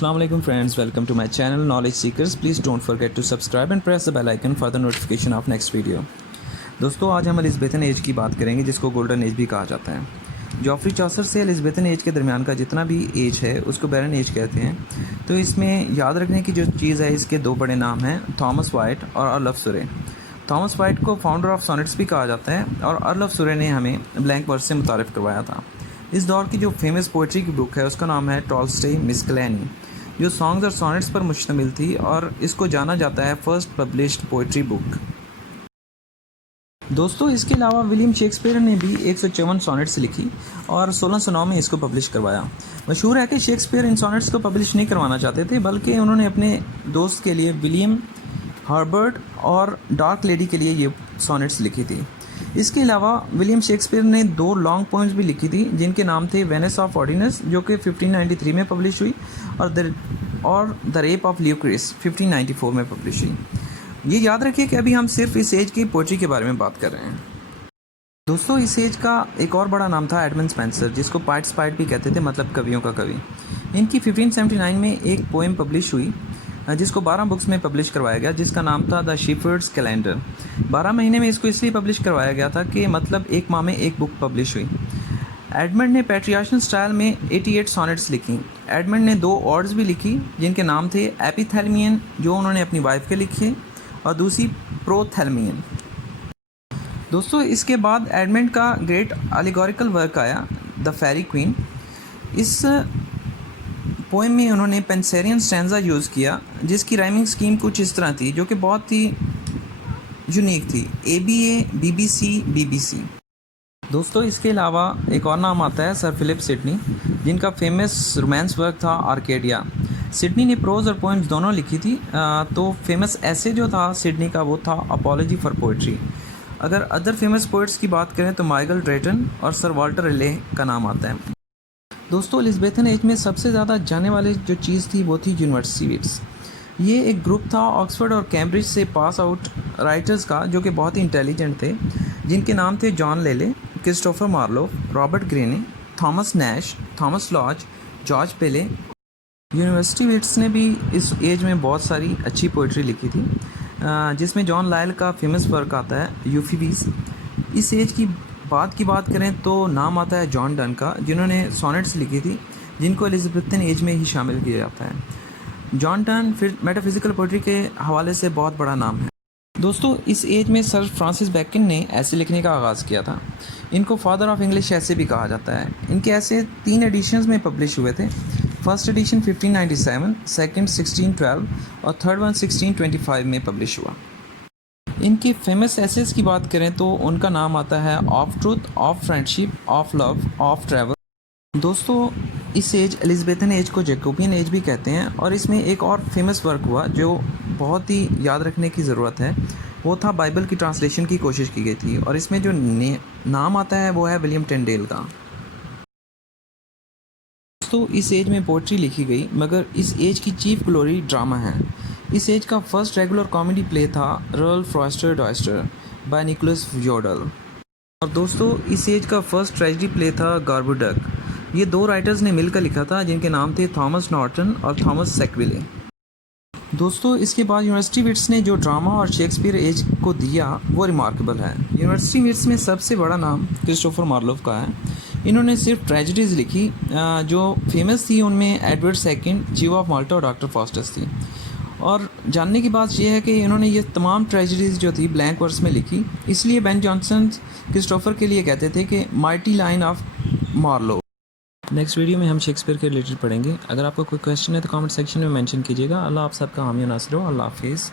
Assalamu alaikum friends, welcome to my channel Knowledge Seekers. Please don't forget to subscribe and press the bell icon for the notification of next video. दोस्तों आज हम Elizabethan as की बात करेंगे जिसको golden age भी कहा जाता है। जॉफ्री चौसर से एलिज़ाबेथन एज के दरमियान का जितना भी एज है उसको बैरन एज कहते हैं। तो इसमें याद रखने की जो चीज़ है, इसके दो बड़े नाम हैं, थॉमस वाइट और अर्ल ऑफ सुरे। थॉमस वाइट को फाउंडर ऑफ सोनेट्स भी कहा जाता है और अर्ल ऑफ सुरे ने हमें ब्लैंक वर्स से मुतारिफ़ करवाया था। इस दौर की जो फेमस पोइट्री की बुक है उसका नाम है टॉल्स्टॉय मिस्केलेनी, जो सॉन्ग्स और सोनेट्स पर मुश्तमिल थी और इसको जाना जाता है फर्स्ट पब्लिश्ड पोइट्री बुक। दोस्तों इसके अलावा विलियम शेक्सपियर ने भी 154 सोनेट्स लिखी और 1609 में इसको पब्लिश करवाया। मशहूर है कि शेक्सपियर इन सोनेट्स को पब्लिश नहीं करवाना चाहते थे, बल्कि उन्होंने अपने दोस्त के लिए विलियम हर्बर्ट और डार्क लेडी के लिए ये सोनेट्स लिखी थी। इसके अलावा विलियम शेक्सपियर ने 2 लॉन्ग पोएम्स भी लिखी थी जिनके नाम थे वेनिस ऑफ ऑर्डिनस जो कि 1593 में पब्लिश हुई और द रेप ऑफ ल्यूक्रेस 1594 में पब्लिश हुई। ये याद रखिए कि अभी हम सिर्फ इस एज की पोइट्री के बारे में बात कर रहे हैं। दोस्तों इस एज का एक और बड़ा नाम था एडमंड स्पेंसर, जिसको पाइट्स पाइट भी कहते थे, मतलब कवियों का कवि। इनकी 1579 में एक पोएम पब्लिश हुई जिसको 12 बुक्स में पब्लिश करवाया गया, जिसका नाम था द शीफर्ड्स कैलेंडर। 12 महीने में इसको इसलिए पब्लिश करवाया गया था कि मतलब एक माह में एक बुक पब्लिश हुई। एडमंड ने पैट्रियार्चल स्टाइल में 88 सोनेट्स लिखी। एडमंड ने 2 ऑड्स भी लिखी जिनके नाम थे एपिथेलमियन, जो उन्होंने अपनी वाइफ के लिखे, और दूसरी प्रोथेलमियन। दोस्तों इसके बाद एडमंड का ग्रेट एलिगोरिकल वर्क आया द फेरी क्वीन। इस पोएम में उन्होंने पेंसेरियन स्टैंजा यूज़ किया जिसकी राइमिंग स्कीम कुछ इस तरह थी, जो कि बहुत ही यूनिक थी, ABA BBC BBC। दोस्तों इसके अलावा एक और नाम आता है सर फिलिप सिडनी, जिनका फेमस रोमांस वर्क था आर्केडिया। सिडनी ने प्रोज और पोएम्स दोनों लिखी थी। तो फेमस ऐसे जो था सिडनी का वो था अपॉलॉजी फॉर पोइट्री। अगर अदर फेमस पोइट्स की बात करें तो माइकल ड्रेटन और सर वाल्टर रेले का नाम आता है। दोस्तों एलिज़ाबेथन एज में सबसे ज़्यादा जाने वाली जो चीज़ थी वो थी यूनिवर्सिटी विट्स। ये एक ग्रुप था ऑक्सफोर्ड और कैम्ब्रिज से पास आउट राइटर्स का, जो कि बहुत ही इंटेलिजेंट थे, जिनके नाम थे John Lyly, Christopher Marlowe, Robert Greene, Thomas Nashe, Thomas Lodge, George Peele. University Wits ने भी इस एज में बहुत सारी अच्छी पोइट्री लिखी थी, जिसमें जॉन लायल का फेमस वर्क आता है यूफिबीज। इस एज की बात करें तो नाम आता है जॉन डन का, जिन्होंने सोनेट्स लिखी थी जिनको एलिज़ाबेथन एज में ही शामिल किया जाता है। जॉन डन फिर मेटाफिजिकल पोइट्री के हवाले से बहुत बड़ा नाम है। दोस्तों इस एज में सर फ्रांसिस बेकन ने ऐसे लिखने का आगाज़ किया था। इनको फादर ऑफ इंग्लिश ऐसे भी कहा जाता है। इनके ऐसे 3 एडिशंस में पब्लिश हुए थे। फर्स्ट एडिशन 1597, सेकंड 1612 और थर्ड वन 1625 में पब्लिश हुआ। इनके फेमस एसेस की बात करें तो उनका नाम आता है of truth, of friendship, of love, of travel. दोस्तों इस एज एलिज़ाबेथन एज को जैकोबियन एज भी कहते हैं और इसमें एक और फेमस वर्क हुआ जो बहुत ही याद रखने की ज़रूरत है। वो था बाइबल की ट्रांसलेशन की कोशिश की गई थी और इसमें जो नाम आता है वो है विलियम टिंडेल का। दोस्तों इस एज में पोइट्री लिखी गई, मगर इस एज की चीफ ग्लोरी ड्रामा है। इस एज का फर्स्ट रेगुलर कॉमेडी प्ले था रल्फ रॉयस्टर डॉयस्टर बाय निकोलस योडल। और दोस्तों इस एज का फर्स्ट ट्रेजेडी प्ले था गार्बुडक। ये 2 राइटर्स ने मिलकर लिखा था जिनके नाम थे थॉमस नॉर्टन और थॉमस सेक्विले। दोस्तों इसके बाद यूनिवर्सिटी विट्स ने जो ड्रामा और शेक्सपियर एज को दिया वो रिमार्केबल है। यूनिवर्सिटी विट्स में सबसे बड़ा नाम क्रिस्टोफर मार्लोव का है। इन्होंने सिर्फ ट्रेजेडीज़ लिखी, जो फेमस थी उनमें एडवर्ड सेकंड, जीव ऑफ माल्टा और डॉक्टर फॉस्टस थी। और जानने की बात यह है कि इन्होंने ये तमाम ट्रेजेडीज़ जो थी ब्लैंक वर्स में लिखी, इसलिए बेन जॉनसन क्रिस्टोफर के लिए कहते थे कि mighty line of Marlowe. Next video में हम शेक्सपियर के रिलेटेड पढ़ेंगे। अगर आपको कोई क्वेश्चन है तो कमेंट सेक्शन में मेंशन कीजिएगा। अल्लाह आप सबका हामी नासिर हो। अल्लाह हाफिज़।